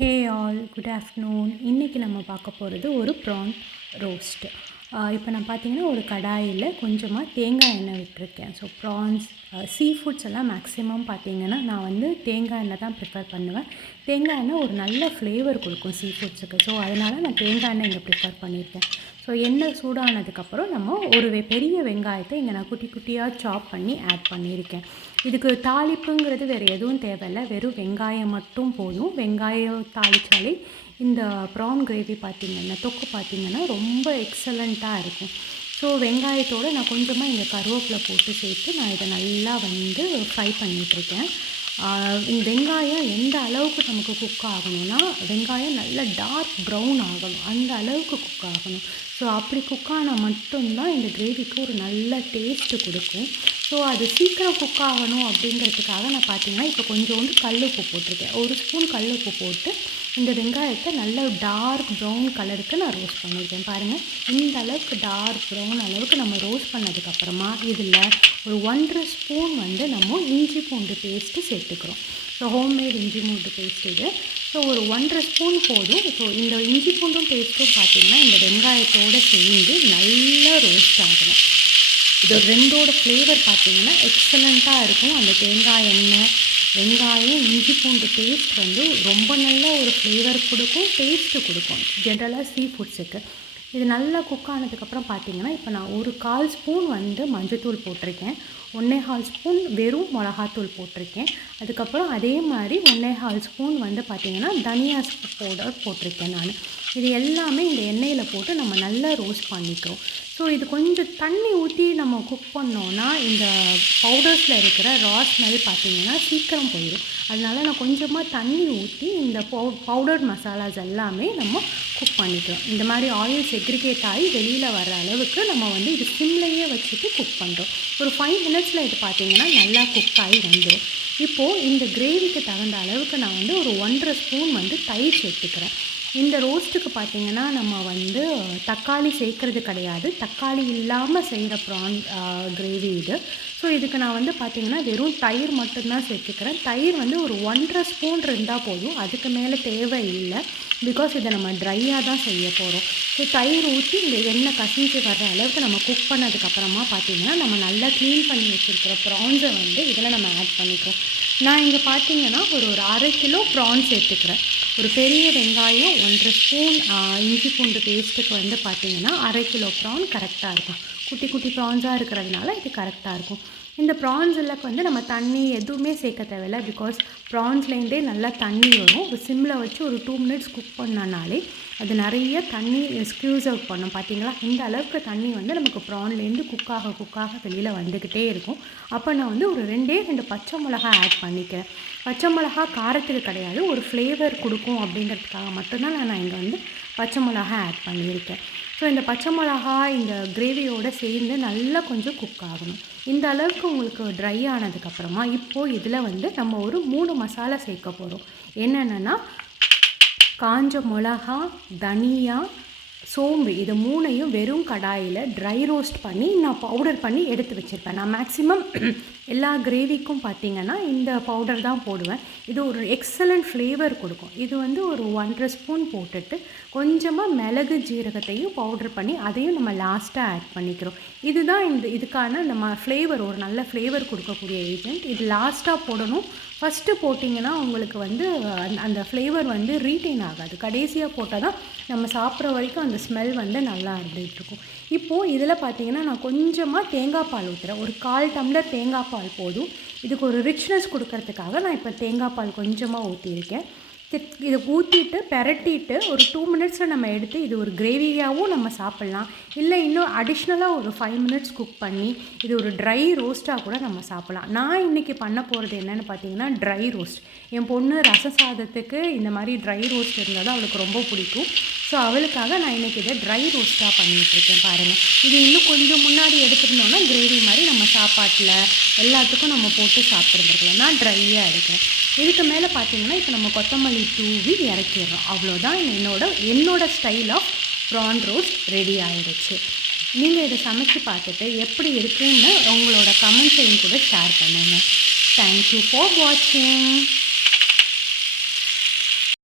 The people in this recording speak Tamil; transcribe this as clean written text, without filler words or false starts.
Hey all, good afternoon. இன்றைக்கி நம்ம பார்க்க போகிறது ஒரு ப்ரான் ரோஸ்ட்டு. இப்போ நான் பார்த்தீங்கன்னா ஒரு கடாயில் கொஞ்சமாக தேங்காய் எண்ணெய் விட்டுருக்கேன். ஸோ ப்ரான்ஸ், சீ ஃபுட்ஸ் எல்லாம் மேக்ஸிமம் பார்த்தீங்கன்னா நான் வந்து தேங்காய் எண்ணெய் தான் ப்ரிஃபர் பண்ணுவேன். தேங்காய் எண்ணெய் ஒரு நல்ல ஃப்ளேவர் கொடுக்கும் சீ ஃபுட்ஸுக்கு. ஸோ அதனால் நான் தேங்காய் எண்ணெய் இங்கே ப்ரிஃபர் பண்ணியிருக்கேன். ஸோ எண்ணெய் சூடானதுக்கப்புறம் நம்ம ஒரு பெரிய வெங்காயத்தை இங்கே நான் குட்டி குட்டியாக சாப் பண்ணி ஆட் பண்ணியிருக்கேன். இதுக்கு தாளிப்புங்கிறது வேறு எதுவும் தேவையில்லை, வெறும் வெங்காயம் மட்டும் போதும். வெங்காயம் தாளித்தாலே இந்த ப்ரான் கிரேவி பார்த்திங்கன்னா, தொக்கு பார்த்திங்கன்னா ரொம்ப எக்ஸலண்ட்டாக இருக்கும். ஸோ வெங்காயத்தோடு நான் கொஞ்சமாக இங்கே கருவேப்பிலை போட்டு சேர்த்து நான் இதை நல்லா வந்து ஃப்ரை பண்ணிகிட்ருக்கேன். இந்த வெங்காயம் எந்த அளவுக்கு நமக்கு குக் ஆகணும்னா, வெங்காயம் நல்லா டார்க் ப்ரௌன் ஆகணும், அந்த அளவுக்கு குக் ஆகணும். ஸோ அப்படி குக் ஆனால் மட்டும்தான் இந்த கிரேவிக்கு ஒரு நல்ல டேஸ்ட்டு கொடுக்கும். ஸோ அது சீக்கிரம் குக் ஆகணும் அப்படிங்கிறதுக்காக நான் பார்த்திங்கன்னா இப்போ கொஞ்சோண்டு கல் உப்பு போட்டிருக்கேன். ஒரு ஸ்பூன் கல் உப்பு போட்டு இந்த வெங்காயத்தை நல்ல டார்க் ப்ரௌன் கலருக்கு நான் ரோஸ்ட் பண்ணியிருக்கேன். பாருங்கள், இந்த அளவுக்கு டார்க் ப்ரௌன் அளவுக்கு நம்ம ரோஸ்ட் பண்ணதுக்கப்புறமா இதில் ஒரு 1.5 ஸ்பூன் வந்து நம்ம இஞ்சி பூண்டு பேஸ்ட்டு சேர்த்துக்கிறோம். ஸோ ஹோம்மேட் இஞ்சி பூண்டு பேஸ்ட் இது. ஸோ ஒரு 1.5 ஸ்பூன் போதும். ஸோ இந்த இஞ்சி பூண்டும் பேஸ்ட்டும் பார்த்திங்கன்னா இந்த வெங்காயத்தோடு சேர்ந்து நல்லா ரோஸ்ட் ஆகணும். இது ரெண்டோட ஃப்ளேவர் பார்த்திங்கன்னா எக்ஸலண்ட்டாக இருக்கும். அந்த தேங்காய் எண்ணெய், வெங்காயம், இஞ்சி பூண்டு பேஸ்ட் வந்து ரொம்ப நல்ல ஒரு ஃப்ளேவர் கொடுக்கும், டேஸ்ட்டு கொடுக்கும் ஜென்ரலாக சீ ஃபுட்ஸுக்கு. இது நல்லா குக் ஆனதுக்கப்புறம் பார்த்திங்கன்னா இப்போ நான் ஒரு 1/4 ஸ்பூன் வந்து மஞ்சள்தூள் போட்டிருக்கேன். 1.25 ஸ்பூன் வெறும் மிளகாத்தூள் போட்டிருக்கேன். அதுக்கப்புறம் அதே மாதிரி 1.25 ஸ்பூன் வந்து பார்த்திங்கன்னா தனியா பவுடர் போட்டிருக்கேன் நான். இது எல்லாமே இந்த எண்ணெயில் போட்டு நம்ம நல்லா ரோஸ்ட் பண்ணிக்கிறோம். ஸோ இது கொஞ்சம் தண்ணி ஊற்றி நம்ம குக் பண்ணோன்னா இந்த பவுடர்ஸில் இருக்கிற ரா ஸ்மெல் பார்த்திங்கன்னா சீக்கிரம் போயிடும். அதனால நான் கொஞ்சமாக தண்ணி ஊற்றி இந்த பவுடர் மசாலாஸ் எல்லாமே நம்ம குக் பண்ணிக்கிறோம். இந்த மாதிரி ஆயில் செக்ரிகேட் ஆகி வெளியில் வர அளவுக்கு நம்ம வந்து இது சிம்லையே வச்சுட்டு குக் பண்ணுறோம். ஒரு 5 மினிட்ஸில் இது பார்த்திங்கன்னா நல்லா குக் ஆகி வந்துடும். இப்போது இந்த கிரேவிக்கு தகுந்த அளவுக்கு நான் வந்து ஒரு 1.5 ஸ்பூன் வந்து தயிர் சேர்த்துக்கிறேன். இந்த ரோஸ்ட்டுக்கு பார்த்திங்கன்னா நம்ம வந்து தக்காளி சேர்க்குறது கிடையாது, தக்காளி இல்லாமல் செய்கிற ப்ரான் கிரேவி இது. ஸோ இதுக்கு நான் வந்து பார்த்திங்கன்னா வெறும் தயிர் மட்டும்தான் சேர்த்துக்கிறேன். தயிர் வந்து ஒரு 1.5 ஸ்பூன் இருந்தால் போதும், அதுக்கு மேலே தேவை இல்லை. பிகாஸ் இதை நம்ம ட்ரையாக தான் செய்ய போகிறோம். ஸோ தயிர் ஊற்றி இந்த எண்ணெய் கசிஞ்சு வர்ற அளவுக்கு நம்ம குக் பண்ணதுக்கப்புறமா பார்த்திங்கன்னா நம்ம நல்லா க்ளீன் பண்ணி வச்சுருக்கிற ப்ரான்ஸை வந்து இதில் நம்ம ஆட் பண்ணிக்கிறோம். நான் இங்கே பார்த்திங்கன்னா ஒரு 1/2 கிலோ ப்ரான் சேர்த்துக்கிறேன். ஒரு பெரிய வெங்காயம், 1.5 ஸ்பூன் இஞ்சி பூண்டு பேஸ்ட்டுக்கு வந்து பார்த்திங்கன்னா 1/2 கிலோ ப்ரான் கரெக்டாக இருக்கும். குட்டி குட்டி ப்ரான்ஸாக இருக்கிறதுனால இது கரெக்டாக இருக்கும். இந்த ப்ரான்ஸில் வந்து நம்ம தண்ணி எதுவுமே சேர்க்க தேவையில்லை. பிகாஸ் ப்ரான்ஸ்லேருந்தே நல்லா தண்ணி வரும். ஒரு சிம்மில் வச்சு ஒரு 2 மினிட்ஸ் குக் பண்ணனாலே அது நிறைய தண்ணி ஸ்க்யூஸ் அவுட் பண்ணும். பார்த்திங்களா, இந்த அளவுக்கு தண்ணி வந்து நமக்கு ப்ரான்லேருந்து குக்காக வெளியில் வந்துக்கிட்டே இருக்கும். அப்போ நான் வந்து ஒரு 2 பச்சை மிளகா ஆட் பண்ணிக்கிறேன். பச்சை மிளகா காரத்துக்கு கிடையாது, ஒரு ஃப்ளேவர் கொடுக்கும் அப்படிங்கிறதுக்காக மட்டும்தான் நான் இங்கே வந்து பச்சை மிளகா ஆட் பண்ணியிருக்கேன். ஸோ இந்த பச்சை மிளகா இந்த கிரேவியோடு சேர்ந்து நல்லா கொஞ்சம் குக் ஆகணும். இந்த அளவுக்கு உங்களுக்கு ட்ரை ஆனதுக்கப்புறமா இப்போது இதில் வந்து நம்ம ஒரு 3 மசாலா சேர்க்க போகிறோம். என்னென்னா காஞ்ச மிளகா, தனியா, சோம்பு, இது 3ஐயும் வெறும் கடாயில் ட்ரை ரோஸ்ட் பண்ணி நான் பவுடர் பண்ணி எடுத்து வச்சுருப்பேன். நான் மேக்ஸிமம் எல்லா கிரேவிக்கும் பார்த்திங்கன்னா இந்த பவுடர் தான் போடுவேன். இது ஒரு எக்ஸலண்ட் ஃப்ளேவர் கொடுக்கும். இது வந்து ஒரு 1.5 ஸ்பூன் போட்டுட்டு கொஞ்சமாக மிளகு ஜீரகத்தையும் பவுடர் பண்ணி அதையும் நம்ம லாஸ்ட்டாக ஆட் பண்ணிக்கிறோம். இதுதான் இதுக்கான நம்ம ஃப்ளேவர், ஒரு நல்ல ஃப்ளேவர் கொடுக்கக்கூடிய ஏஜென்ட். இது லாஸ்ட்டாக போடணும். ஃபஸ்ட்டு போட்டிங்கன்னா உங்களுக்கு வந்து அந்த ஃப்ளேவர் வந்து ரீட்டைன் ஆகாது. கடைசியாக போட்டால் தான் நம்ம சாப்பிட்ற வரைக்கும் அந்த ஸ்மெல் வந்து நல்லா இருந்துகிட்ருக்கும். இப்போது இதில் பார்த்திங்கன்னா நான் கொஞ்சமாக தேங்காய் பால் ஊற்றுறேன். ஒரு 1/4 டம்ளர் தேங்காய் பால் போதும். இதுக்கு ஒரு ரிச்னஸ் கொடுக்கறதுக்காக நான் இப்போ தேங்காய் பால் கொஞ்சமாக ஊற்றியிருக்கேன். இதை ஊற்றிட்டு பெரட்டிட்டு ஒரு 2 மினிட்ஸில் நம்ம எடுத்து இது ஒரு கிரேவியாகவும் நம்ம சாப்பிட்லாம். இல்லை இன்னும் அடிஷ்னலாக ஒரு 5 மினிட்ஸ் குக் பண்ணி இது ஒரு ட்ரை ரோஸ்ட்டாக கூட நம்ம சாப்பிட்லாம். நான் இன்றைக்கி பண்ண போகிறது என்னென்னு பார்த்தீங்கன்னா ட்ரை ரோஸ்ட். என் பொண்ணு ரச சாதத்துக்கு இந்த மாதிரி ட்ரை ரோஸ்ட் இருந்தால் தான் அவளுக்கு ரொம்ப பிடிக்கும். ஸோ அவளுக்காக நான் இன்றைக்கி இதை ட்ரை ரோஸ்ட்டாக பண்ணிகிட்ருக்கேன். பாருங்கள், இது இன்னும் கொஞ்சம் முன்னாடி எடுத்துருந்தோன்னா கிரேவி மாதிரி நம்ம சாப்பாட்டில் எல்லாத்துக்கும் நம்ம போட்டு சாப்பிட்ருந்துருக்கலாம். நான் ட்ரையாக எடுக்கிறேன். இதுக்கு மேலே பார்த்திங்கன்னா இப்போ நம்ம கொத்தமல்லி தூவி இறக்கிடுறோம். அவ்வளோதான் என்னோட style of prawn roast ready ஆகிடுச்சு. நீங்கள் இதை சமைச்சு பார்த்துட்டு எப்படி இருக்குன்னு உங்களோட கமெண்ட்ஸையும் கூட ஷேர் பண்ணுங்கள். தேங்க்யூ ஃபார் வாட்சிங்.